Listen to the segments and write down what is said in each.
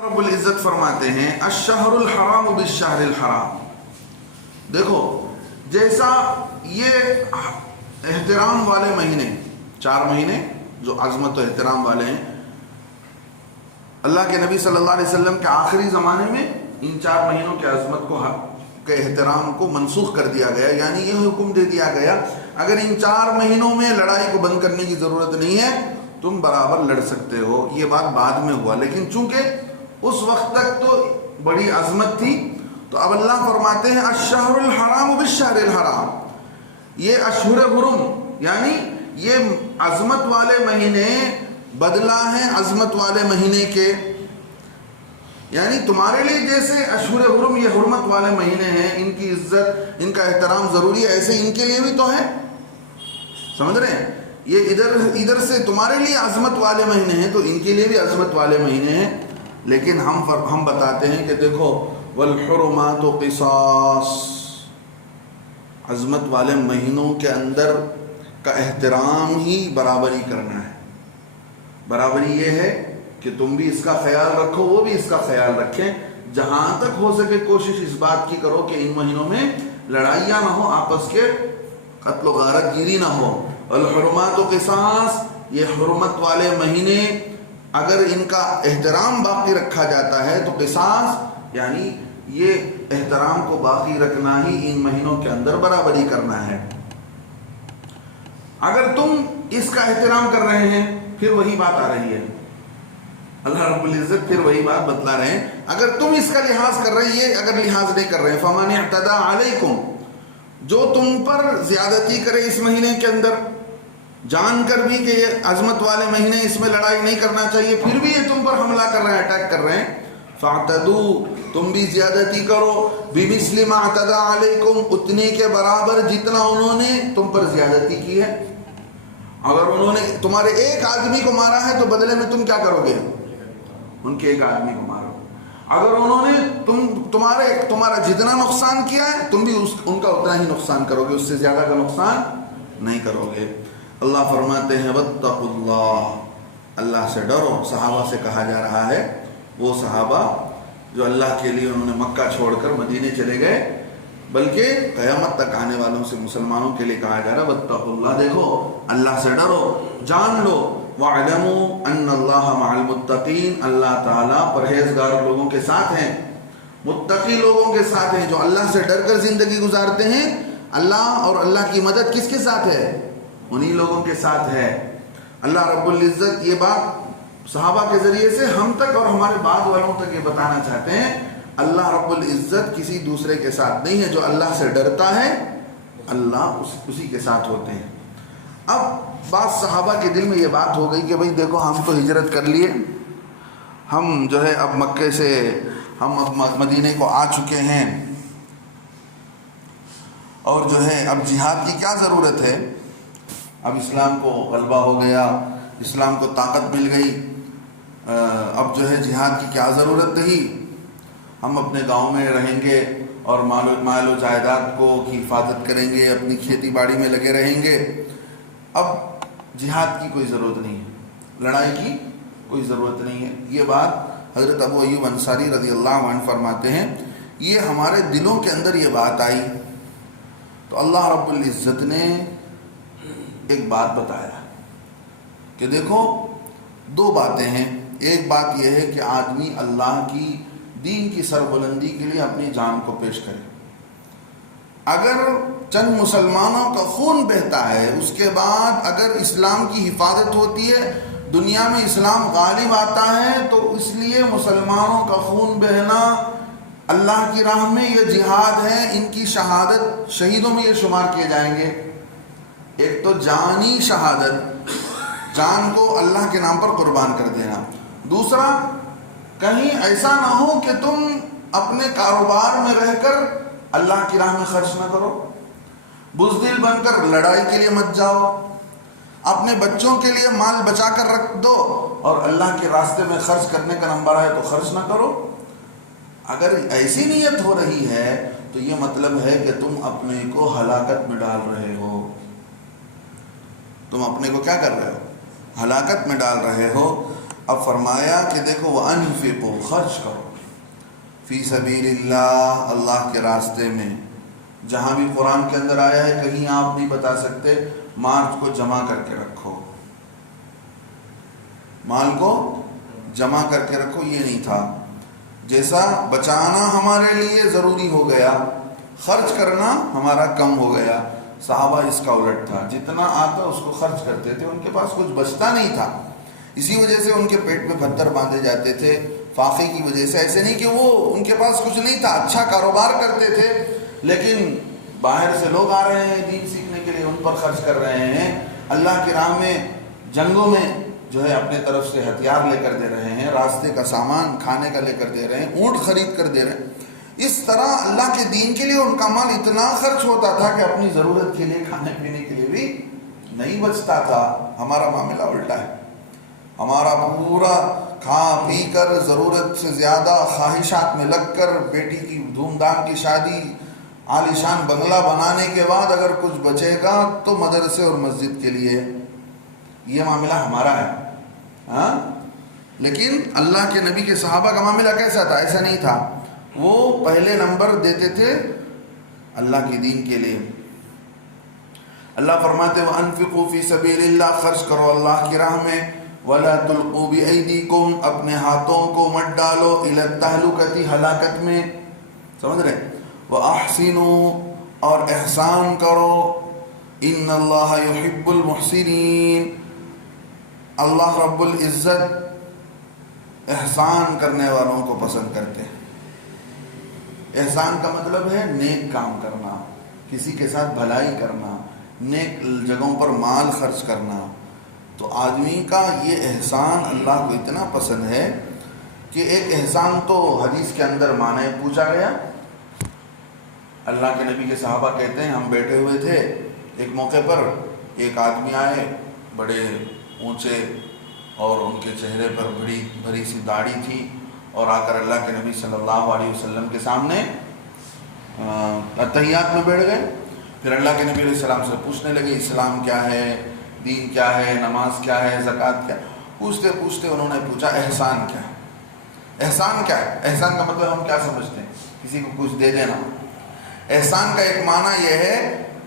رب العزت فرماتے ہیں الشہر الحرام بالشہر الحرام. دیکھو جیسا یہ احترام والے مہینے 4 مہینے جو عظمت و احترام والے ہیں، اللہ کے نبی صلی اللہ علیہ وسلم کے آخری زمانے میں ان 4 مہینوں کے عظمت کو کے احترام کو منسوخ کر دیا گیا. یعنی یہ حکم دے دیا گیا اگر ان 4 مہینوں میں لڑائی کو بند کرنے کی ضرورت نہیں ہے، تم برابر لڑ سکتے ہو. یہ بات بعد میں ہوا، لیکن چونکہ اس وقت تک تو بڑی عظمت تھی، تو اب اللہ فرماتے ہیں الشہر الحرام بالشہر الحرام. یہ اشہر حرم یعنی یہ عظمت والے مہینے بدلہ ہیں عظمت والے مہینے کے. یعنی تمہارے لیے جیسے اشہر حرم یہ حرمت والے مہینے ہیں، ان کی عزت ان کا احترام ضروری ہے، ایسے ان کے لیے بھی تو ہے. سمجھ رہے ہیں؟ یہ ادھر سے تمہارے لیے عظمت والے مہینے ہیں تو ان کے لیے بھی عظمت والے مہینے ہیں. لیکن ہم بتاتے ہیں کہ دیکھو والحرمات قصاص، عظمت والے مہینوں کے اندر کا احترام ہی برابری کرنا ہے. برابری یہ ہے کہ تم بھی اس کا خیال رکھو، وہ بھی اس کا خیال رکھیں. جہاں تک ہو سکے کوشش اس بات کی کرو کہ ان مہینوں میں لڑائیاں نہ ہو، آپس کے قتل و غارت گیری نہ ہو. الحرمات و قصاص، یہ حرمت والے مہینے اگر ان کا احترام باقی رکھا جاتا ہے تو قصاص یعنی یہ احترام کو باقی رکھنا ہی ان مہینوں کے اندر برابری کرنا ہے. اگر تم اس کا احترام کر رہے ہیں پھر وہی بات آ رہی ہے. اللہ رب العزت پھر وہی بات بتلا رہے ہیں. اگر تم اس کا لحاظ کر رہے ہیں، یہ اگر لحاظ نہیں کر رہے ہیں فَمَنِ اعْتَدَىٰ عَلَيْكُمْ، جو تم پر زیادتی کرے اس مہینے کے اندر، جان کر بھی کہ یہ عظمت والے مہینے اس میں لڑائی نہیں کرنا چاہیے، پھر بھی یہ تم پر حملہ کر رہے ہیں، اٹیک کر رہے ہیں، فَاعْتَدُوا، تم بھی زیادتی کرو، بِمِثْلِ مَا اعْتَدَىٰ عَلَيْكُمْ، اتنے کے برابر جتنا انہوں نے تم پر زیادتی کی ہے. اگر انہوں نے تمہارے ایک آدمی کو مارا ہے تو بدلے میں تم کیا کرو گے؟ ان کے ایک آدمی کو مارو. اگر انہوں نے تمہارا جتنا نقصان کیا ہے تم بھی ان کا اتنا ہی نقصان کرو گے، اس سے زیادہ کا نقصان نہیں کرو گے. اللہ فرماتے ہیں واتقوا اللہ، اللہ سے ڈرو. صحابہ سے کہا جا رہا ہے، وہ صحابہ جو اللہ کے لیے انہوں نے مکہ چھوڑ کر مدینے چلے گئے، بلکہ قیامت تک آنے والوں سے مسلمانوں کے لیے کہا جا رہا ہے واتقوا اللہ، دیکھو اللہ سے ڈرو، جان لو. وَاعْلَمُوا أَنَّ اللَّهَ مَعَ الْمُتَّقِينَ، اللہ تعالیٰ پرہیزگار لوگوں کے ساتھ ہیں، متقی لوگوں کے ساتھ ہیں، جو اللہ سے ڈر کر زندگی گزارتے ہیں. اللہ اور اللہ کی مدد کس کے ساتھ ہے؟ انہی لوگوں کے ساتھ ہے. اللہ رب العزت یہ بات صحابہ کے ذریعے سے ہم تک اور ہمارے بعد والوں تک یہ بتانا چاہتے ہیں، اللہ رب العزت کسی دوسرے کے ساتھ نہیں ہے. جو اللہ سے ڈرتا ہے اللہ اسی کے ساتھ ہوتے ہیں. اب بعض صحابہ کے دل میں یہ بات ہو گئی کہ بھئی دیکھو ہم تو ہجرت کر لیے، ہم جو ہے اب مکے سے ہم اب مدینے کو آ چکے ہیں، اور جو ہے اب جہاد کی کیا ضرورت ہے؟ اب اسلام کو غلبہ ہو گیا، اسلام کو طاقت مل گئی، اب جو ہے جہاد کی کیا ضرورت رہی؟ ہم اپنے گاؤں میں رہیں گے اور مال و جائیداد کی حفاظت کریں گے، اپنی کھیتی باڑی میں لگے رہیں گے. اب جہاد کی کوئی ضرورت نہیں ہے، لڑائی کی کوئی ضرورت نہیں ہے. یہ بات حضرت ابو ایوب انصاری رضی اللہ عنہ فرماتے ہیں، یہ ہمارے دلوں کے اندر یہ بات آئی تو اللہ رب العزت نے ایک بات بتایا کہ دیکھو 2 باتیں ہیں. ایک بات یہ ہے کہ آدمی اللہ کی دین کی سربلندی کے لیے اپنی جان کو پیش کرے. اگر چند مسلمانوں کا خون بہتا ہے، اس کے بعد اگر اسلام کی حفاظت ہوتی ہے، دنیا میں اسلام غالب آتا ہے، تو اس لیے مسلمانوں کا خون بہنا اللہ کی راہ میں یہ جہاد ہے، ان کی شہادت شہیدوں میں یہ شمار کیے جائیں گے. ایک تو جانی شہادت، جان کو اللہ کے نام پر قربان کر دینا. دوسرا، کہیں ایسا نہ ہو کہ تم اپنے کاروبار میں رہ کر اللہ کی راہ میں خرچ نہ کرو، بزدل بن کر لڑائی کے لیے مت جاؤ، اپنے بچوں کے لیے مال بچا کر رکھ دو اور اللہ کے راستے میں خرچ کرنے کا نمبر آئے تو خرچ نہ کرو. اگر ایسی نیت ہو رہی ہے تو یہ مطلب ہے کہ تم اپنے کو ہلاکت میں ڈال رہے ہو. تم اپنے کو کیا کر رہے ہو؟ ہلاکت میں ڈال رہے ہو. اب فرمایا کہ دیکھو وَأَنفِقُوا، خرچ کرو، فی سبیل اللہ، اللہ کے راستے میں. جہاں بھی قرآن کے اندر آیا ہے کہیں آپ نہیں بتا سکتے مال کو جمع کر کے رکھو، مال کو جمع کر کے رکھو، یہ نہیں تھا. جیسا بچانا ہمارے لیے ضروری ہو گیا، خرچ کرنا ہمارا کم ہو گیا. صحابہ اس کا الٹ تھا، جتنا آتا اس کو خرچ کرتے تھے، ان کے پاس کچھ بچتا نہیں تھا. اسی وجہ سے ان کے پیٹ میں پتھر باندھے جاتے تھے، فاقے کی وجہ سے. ایسے نہیں کہ وہ ان کے پاس کچھ نہیں تھا، اچھا کاروبار کرتے تھے، لیکن باہر سے لوگ آ رہے ہیں دین سیکھنے کے لیے، ان پر خرچ کر رہے ہیں. اللہ کی راہ میں جنگوں میں جو ہے اپنے طرف سے ہتھیار لے کر دے رہے ہیں، راستے کا سامان کھانے کا لے کر دے رہے ہیں، اونٹ خرید کر دے رہے ہیں. اس طرح اللہ کے دین کے لیے ان کا مال اتنا خرچ ہوتا تھا کہ اپنی ضرورت کے لیے کھانے پینے کے لیے بھی نہیں بچتا تھا. ہمارا معاملہ الٹا ہے، ہمارا پورا کھا پی کر ضرورت سے زیادہ خواہشات میں لگ کر، بیٹی کی دھوم دھام کی شادی، عالیشان بنگلہ بنانے کے بعد اگر کچھ بچے گا تو مدرسے اور مسجد کے لیے. یہ معاملہ ہمارا ہے. ہاں، لیکن اللہ کے نبی کے صحابہ کا معاملہ کیسا تھا؟ ایسا نہیں تھا. وہ پہلے نمبر دیتے تھے اللہ کے دین کے لیے. اللہ فرماتے وَأَنفِقُوا فِي سَبِيلِ اللَّهِ، خرچ کرو اللہ کی راہ میں. وَلَا تُلْقُوا بِأَيْدِيكُمْ، اپنے ہاتھوں کو مت ڈالو إِلَى التَّهْلُكَةِ، ہلاکت میں. سمجھ رہے؟ وَأَحْسِنُوا، اور احسان کرو. إِنَّ اللَّهَ يُحِبُّ الْمُحْسِنِينَ، اللہ رب العزت احسان کرنے والوں کو پسند کرتے ہیں. احسان کا مطلب ہے نیک کام کرنا، کسی کے ساتھ بھلائی کرنا، نیک جگہوں پر مال خرچ کرنا. تو آدمی کا یہ احسان اللہ کو اتنا پسند ہے کہ ایک احسان تو حدیث کے اندر معنی پوچھا گیا. اللہ کے نبی کے صحابہ کہتے ہیں ہم بیٹھے ہوئے تھے، ایک موقع پر ایک آدمی آئے، بڑے اونچے، اور ان کے چہرے پر بڑی بھری سی داڑھی تھی، اور آ کر اللہ کے نبی صلی اللہ علیہ وسلم کے سامنے اتحیات میں بیٹھ گئے. پھر اللہ کے نبی علیہ السلام سے پوچھنے لگے اسلام کیا ہے، دین کیا ہے، نماز کیا ہے، زکوٰۃ کیا ہے. پوچھتے پوچھتے انہوں نے پوچھا احسان کیا ہے. احسان کیا ہے؟ احسان کا مطلب ہم کیا سمجھتے ہیں؟ کسی کو کچھ دے دینا. احسان کا ایک معنی یہ ہے،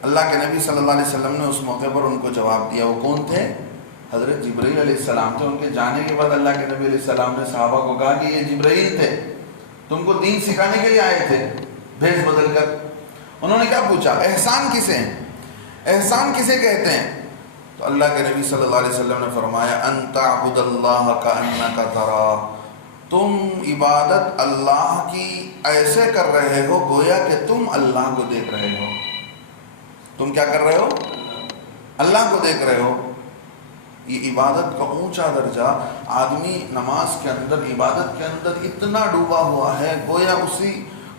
اللہ کے نبی صلی اللہ علیہ وسلم نے اس موقع پر ان کو جواب دیا. وہ کون تھے؟ حضرت جبرائیل علیہ السلام تھے. ان کے جانے کے بعد اللہ کے نبی علیہ السلام نے صحابہ کو کہا کہ یہ جبرائیل تھے، تم کو دین سکھانے کے لیے آئے تھے بھیس بدل کر. انہوں نے کیا پوچھا؟ احسان کسے ہیں؟ احسان کسے کہتے ہیں؟ تو اللہ کے نبی صلی اللہ علیہ وسلم نے فرمایا ان تعبد اللہ کأنک تراہ، تم عبادت اللہ کی ایسے کر رہے ہو گویا کہ تم اللہ کو دیکھ رہے ہو. تم کیا کر رہے ہو؟ اللہ کو دیکھ رہے ہو. یہ عبادت کا اونچا درجہ. آدمی نماز کے اندر، عبادت کے اندر اتنا ڈوبا ہوا ہے گویا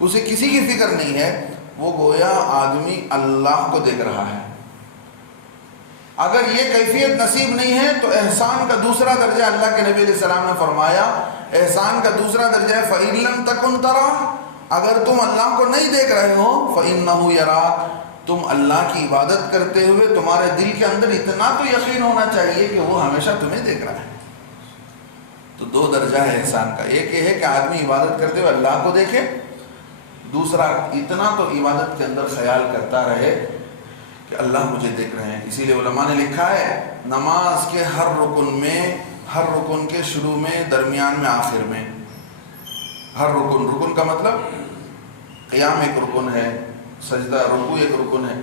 اسے کسی کی فکر نہیں ہے، وہ گویا آدمی اللہ کو دیکھ رہا ہے. اگر یہ کیفیت نصیب نہیں ہے تو احسان کا دوسرا درجہ اللہ کے نبی علیہ السلام نے فرمایا، احسان کا دوسرا درجہ ہے فَإِن لَمْ تَكُنْ تَرَاهُ، اگر تم اللہ کو نہیں دیکھ رہے ہو فَإِنَّهُ يَرَاكَ، تم اللہ کی عبادت کرتے ہوئے تمہارے دل کے اندر اتنا تو یقین ہونا چاہیے کہ وہ ہمیشہ تمہیں دیکھ رہا ہے. تو دو درجہ ہے احسان کا. ایک یہ ہے کہ آدمی عبادت کرتے ہوئے اللہ کو دیکھے، دوسرا اتنا تو عبادت کے اندر خیال کرتا رہے کہ اللہ مجھے دیکھ رہے ہیں. اسی لیے علماء نے لکھا ہے نماز کے ہر رکن میں، ہر رکن کے شروع میں، درمیان میں، آخر میں، ہر رکن کا مطلب قیام ایک رکن ہے، سجدہ رکوع ایک رکن ہے.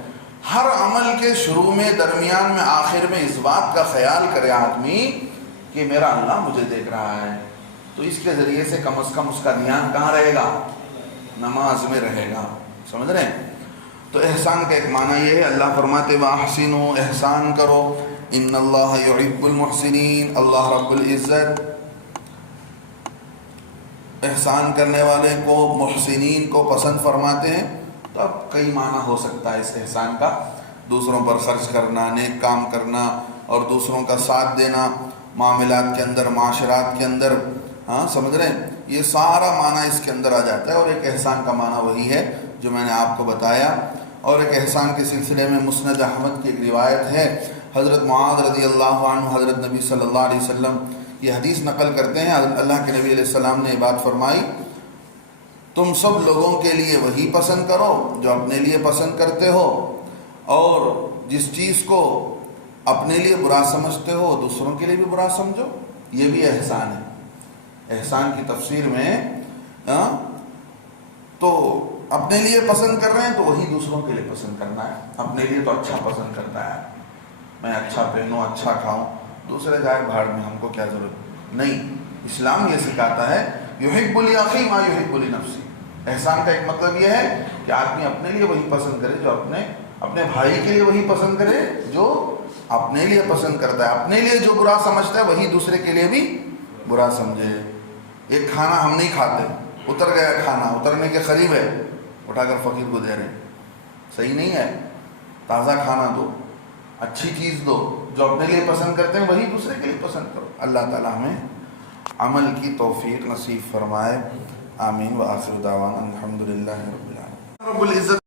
ہر عمل کے شروع میں، درمیان میں، آخر میں اس بات کا خیال کرے آدمی کہ میرا اللہ مجھے دیکھ رہا ہے. تو اس کے ذریعے سے کم از کم اس کا دھیان کہاں رہے گا؟ نماز میں رہے گا. سمجھ رہے ہیں؟ تو احسان کا ایک معنی یہ ہے. اللہ فرماتے وَأَحْسِنُوا، احسان کرو. إِنَّ اللَّهَ يُحِبُّ الْمُحْسِنِينَ، اللہ رب العزت احسان کرنے والے کو، محسنین کو پسند فرماتے ہیں. تو اب کئی معنی ہو سکتا ہے اس احسان کا. دوسروں پر خرچ کرنا، نیک کام کرنا، اور دوسروں کا ساتھ دینا معاملات کے اندر، معاشرات کے اندر. ہاں سمجھ رہے ہیں؟ یہ سارا معنی اس کے اندر آ جاتا ہے. اور ایک احسان کا معنی وہی ہے جو میں نے آپ کو بتایا. اور ایک احسان کے سلسلے میں مسند احمد کی ایک روایت ہے، حضرت معاذ رضی اللہ عنہ حضرت نبی صلی اللہ علیہ وسلم یہ حدیث نقل کرتے ہیں اللہ کے نبی علیہ السلام نے یہ بات فرمائی، تم سب لوگوں کے لیے وہی پسند کرو جو اپنے لیے پسند کرتے ہو، اور جس چیز کو اپنے لیے برا سمجھتے ہو دوسروں کے لیے بھی برا سمجھو، یہ بھی احسان ہے۔ احسان کی تفسیر میں تو اپنے لیے پسند کر رہے ہیں تو وہی دوسروں کے لیے پسند کرنا ہے۔ اپنے لیے تو اچھا پسند کرتا ہے، میں اچھا پہنوں، اچھا کھاؤں، دوسرے جائے بھاڑ میں، ہم کو کیا ضرورت؟ نہیں، اسلام یہ سکھاتا ہے یحب لأخیہ ما یحب لنفسہ۔ احسان کا ایک مطلب یہ ہے کہ آدمی اپنے لیے وہی پسند کرے جو اپنے بھائی کے لیے وہی پسند کرے جو اپنے لیے پسند کرتا ہے، اپنے لیے جو برا سمجھتا ہے وہی دوسرے کے لیے بھی برا سمجھے۔ ایک کھانا ہم نہیں کھاتے، اتر گیا کھانا، اترنے کے قریب ہے، اٹھا کر فقیر کو دے رہے ہیں، صحیح نہیں ہے۔ تازہ کھانا دو، اچھی چیز دو، جو اپنے لیے پسند کرتے ہیں وہی دوسرے کے لیے پسند کرو۔ اللہ تعالی ہمیں عمل کی توفیق نصیب فرمائے، آمین۔ وآخر دعوانا الحمدللہ رب العالمین۔ رب العزت